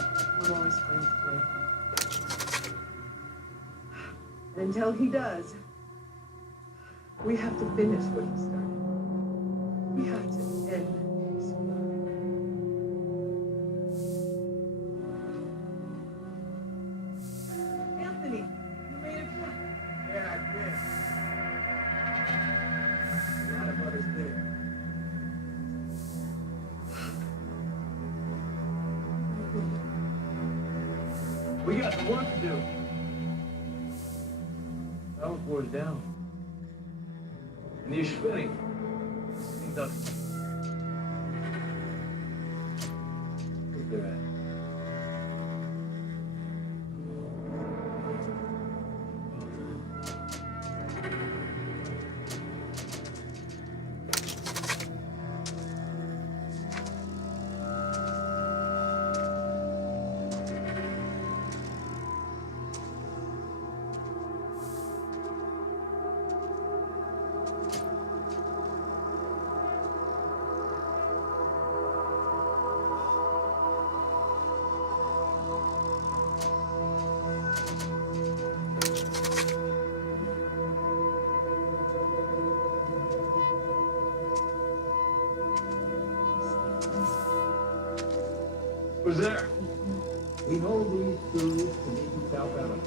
I'm always trying to play him. And until he does, we have to finish what he started. We have to end this war. Anthony, you made it back. Yeah, I did. A lot of others did. We got some work to do. That was war's down. And you're spinning. Things up. Look at that. Who's there? We hold these crews to meet in South Island.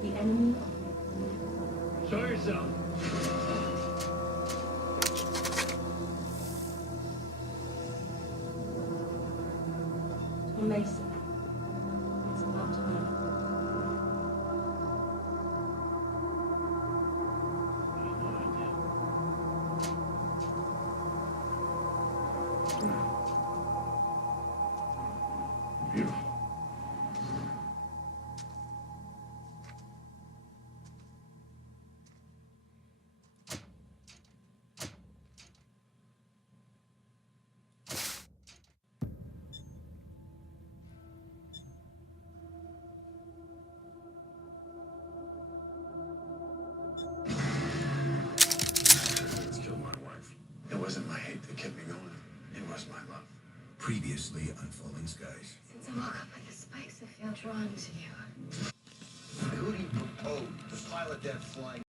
The enemy. Show yourself. Tom Mason. It's about time. Beautiful. Killed my wife. It wasn't my hate that kept me going. It was my love. Previously on Falling Skies. Since I woke up with the spikes, I feel drawn to you. Who do you propose to pilot that flying?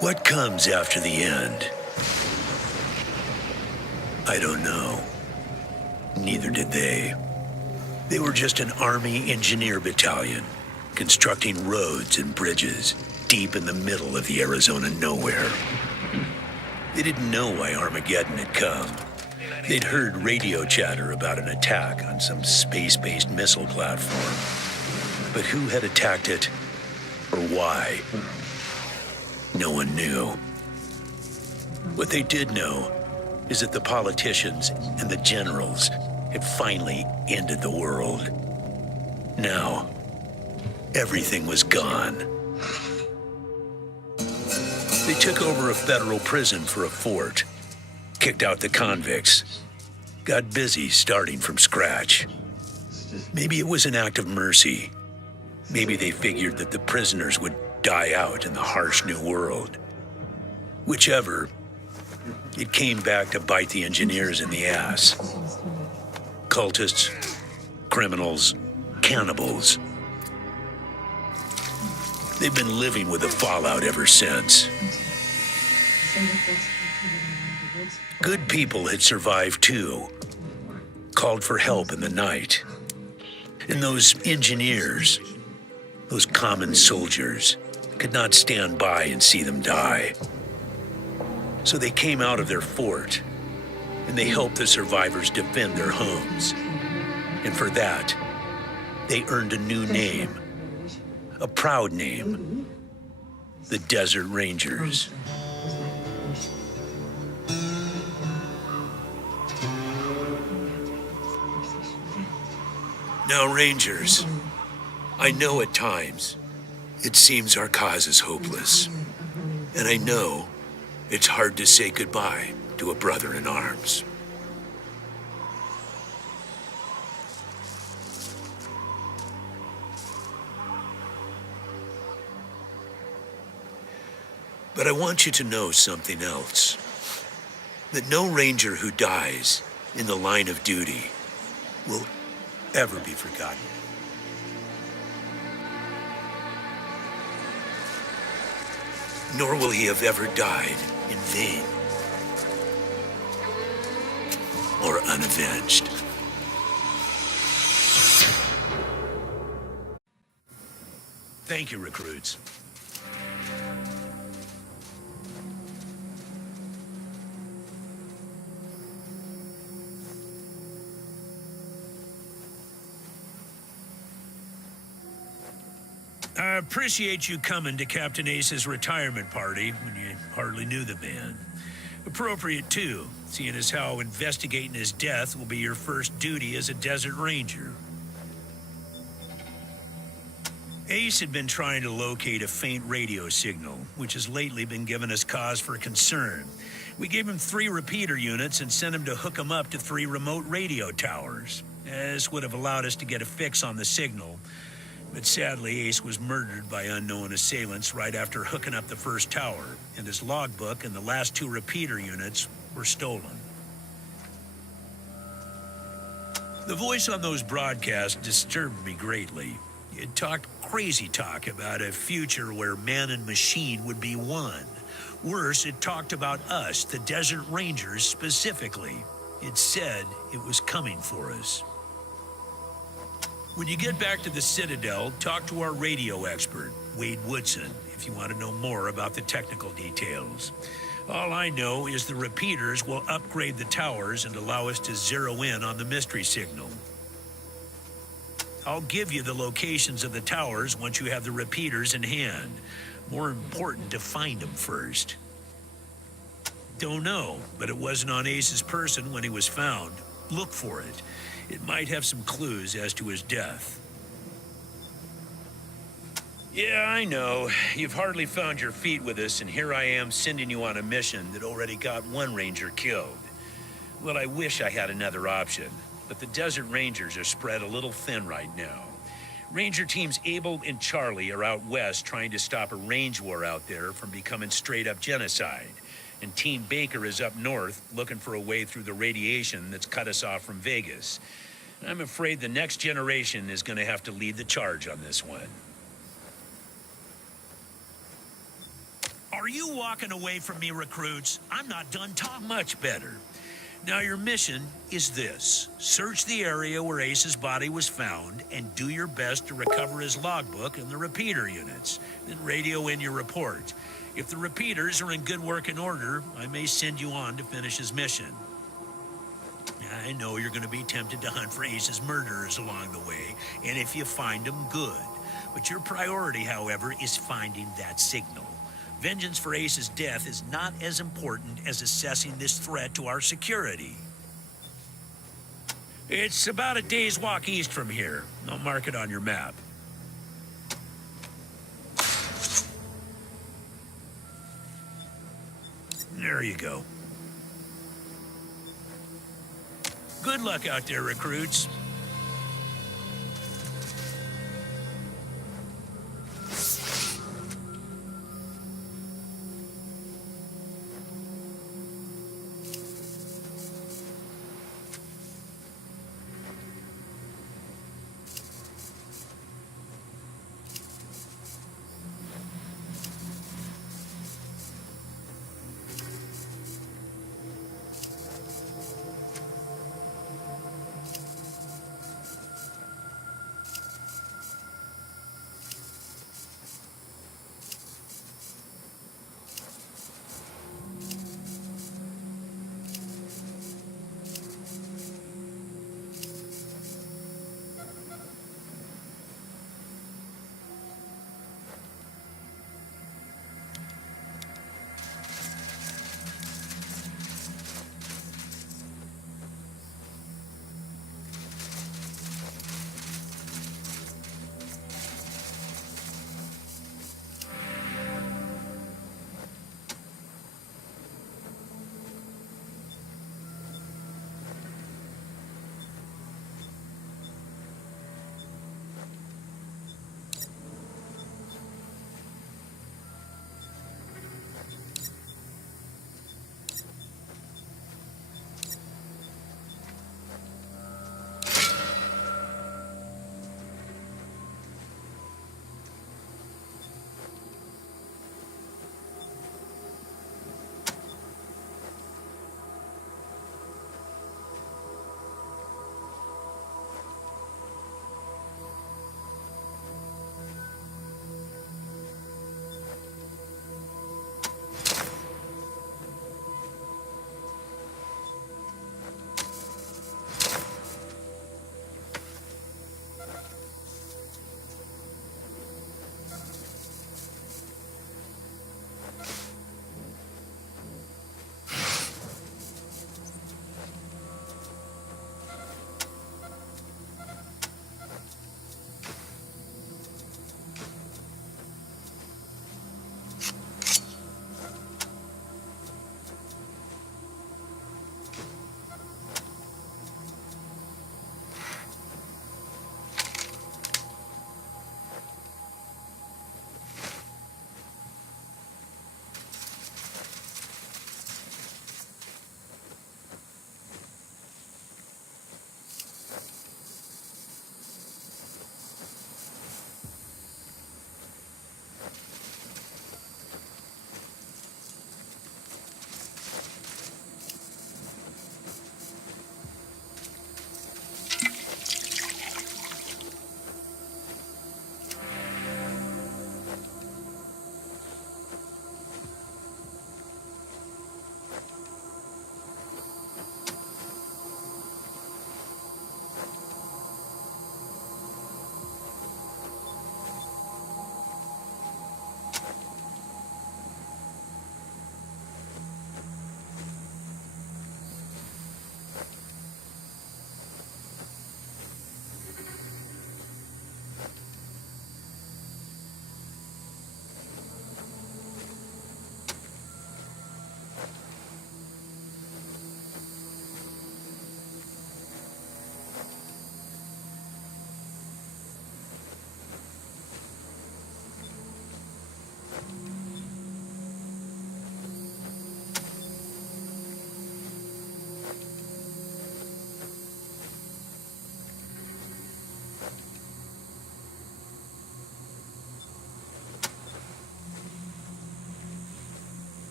What comes after the end? I don't know. Neither did they. They were just an Army engineer battalion, constructing roads and bridges deep in the middle of the Arizona nowhere. They didn't know why Armageddon had come. They'd heard radio chatter about an attack on some space-based missile platform. But who had attacked it, or why? No one knew. What they did know is that the politicians and the generals had finally ended the world. Now, everything was gone. They took over a federal prison for a fort, kicked out the convicts, got busy starting from scratch. Maybe it was an act of mercy. Maybe they figured that the prisoners would die out in the harsh new world. Whichever, it came back to bite the engineers in the ass. Cultists, criminals, cannibals. They've been living with the fallout ever since. Good people had survived too, called for help in the night. And those engineers, those common soldiers, could not stand by and see them die. So they came out of their fort, and they helped the survivors defend their homes. And for that, they earned a new name, a proud name, the Desert Rangers. Now, Rangers, I know at times it seems our cause is hopeless, and I know it's hard to say goodbye to a brother in arms. But I want you to know something else. That no Ranger who dies in the line of duty will ever be forgotten. Nor will he have ever died in vain or unavenged. Thank you, recruits. I appreciate you coming to Captain Ace's retirement party when you hardly knew the man. Appropriate, too, seeing as how investigating his death will be your first duty as a Desert Ranger. Ace had been trying to locate a faint radio signal, which has lately been giving us cause for concern. We gave him 3 repeater units and sent him to hook them up to 3 remote radio towers. This would have allowed us to get a fix on the signal. But sadly, Ace was murdered by unknown assailants right after hooking up the first tower, and his logbook and the last 2 repeater units were stolen. The voice on those broadcasts disturbed me greatly. It talked crazy talk about a future where man and machine would be one. Worse, it talked about us, the Desert Rangers, specifically. It said it was coming for us. When you get back to the Citadel, talk to our radio expert, Wade Woodson, if you want to know more about the technical details. All I know is the repeaters will upgrade the towers and allow us to zero in on the mystery signal. I'll give you the locations of the towers once you have the repeaters in hand. More important to find them first. Don't know, but it wasn't on Ace's person when he was found. Look for it. It might have some clues as to his death. Yeah, I know. You've hardly found your feet with us, and here I am sending you on a mission that already got 1 Ranger killed. Well, I wish I had another option, but the Desert Rangers are spread a little thin right now. Ranger teams Abel and Charlie are out west trying to stop a range war out there from becoming straight-up genocide. And Team Baker is up north looking for a way through the radiation that's cut us off from Vegas. I'm afraid the next generation is going to have to lead the charge on this one. Are you walking away from me, recruits? I'm not done talking. Much better. Now your mission is this. Search the area where Ace's body was found and do your best to recover his logbook and the repeater units. Then radio in your report. If the repeaters are in good working order, I may send you on to finish his mission. I know you're going to be tempted to hunt for Ace's murderers along the way, and if you find them, good. But your priority, however, is finding that signal. Vengeance for Ace's death is not as important as assessing this threat to our security. It's about a day's walk east from here. I'll mark it on your map. There you go. Good luck out there, recruits.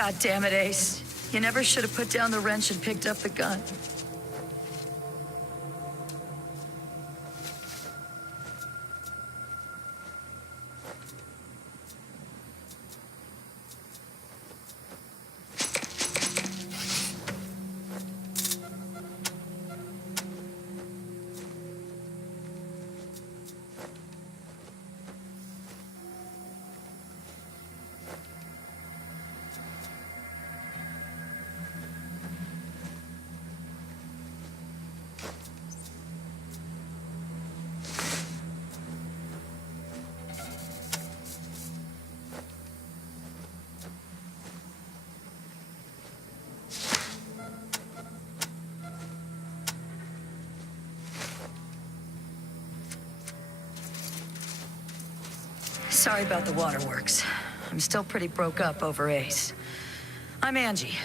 God damn it, Ace. You never should have put down the wrench and picked up the gun. Sorry about the waterworks. I'm still pretty broke up over Ace. I'm Angie.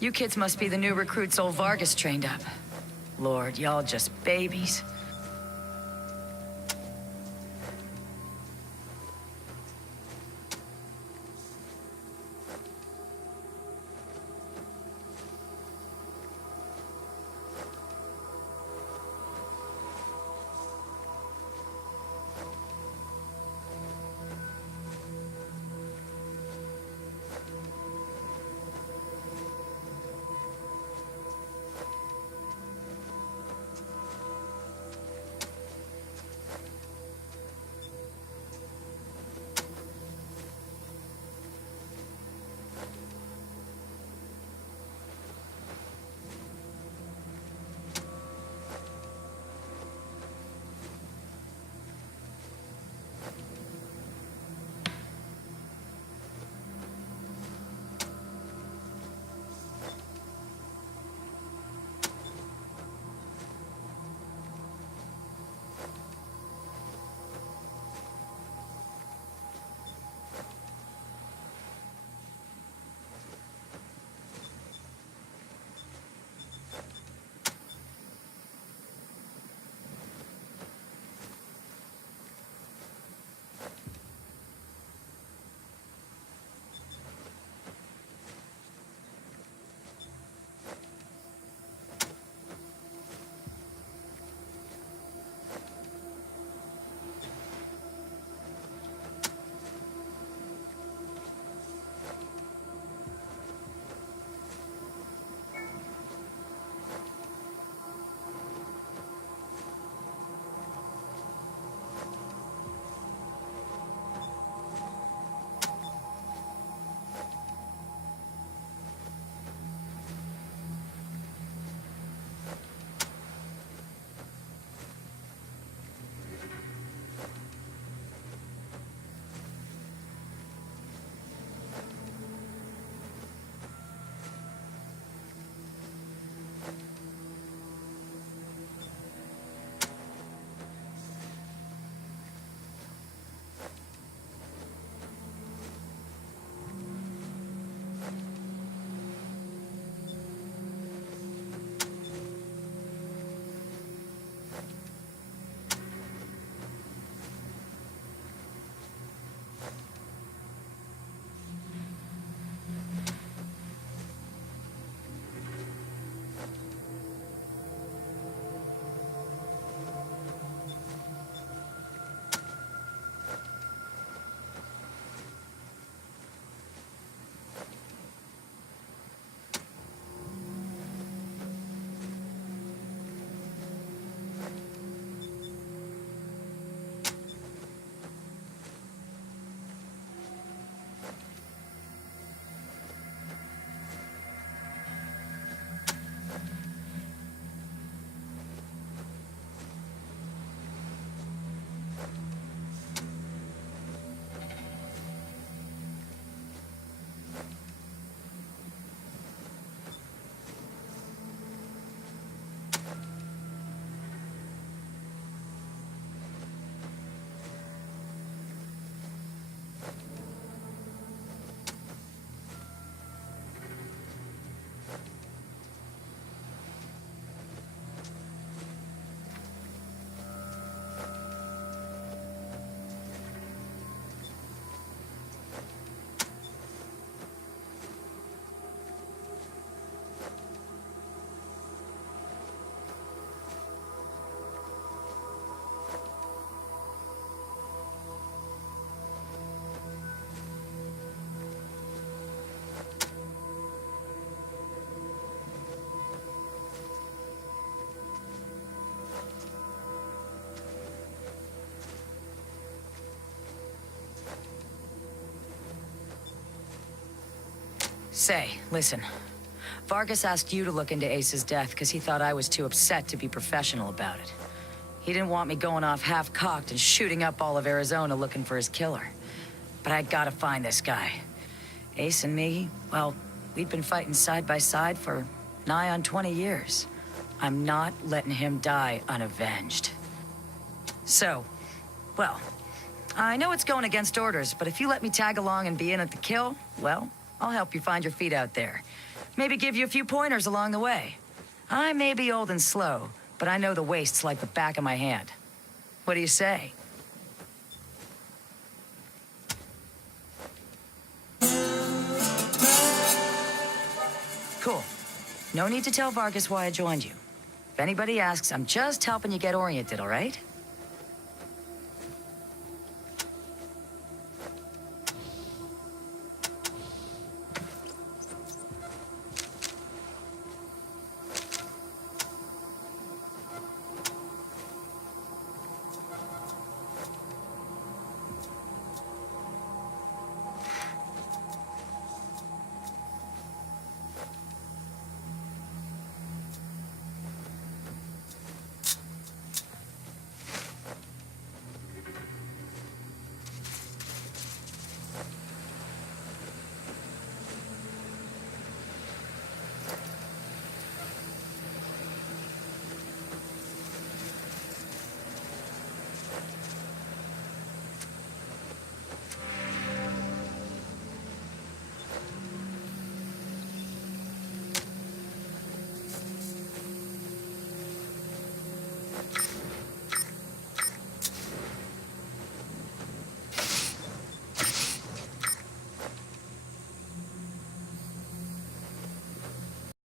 You kids must be the new recruits old Vargas trained up. Lord, y'all just babies. Say, listen. Vargas asked you to look into Ace's death because he thought I was too upset to be professional about it. He didn't want me going off half-cocked and shooting up all of Arizona looking for his killer. But I gotta find this guy. Ace and me, well, we've been fighting side by side for nigh on 20 years. I'm not letting him die unavenged. So, well, I know it's going against orders, but if you let me tag along and be in at the kill, well, I'll help you find your feet out there. Maybe give you a few pointers along the way. I may be old and slow, but I know the wastes like the back of my hand. What do you say? Cool. No need to tell Vargas why I joined you. If anybody asks, I'm just helping you get oriented, all right?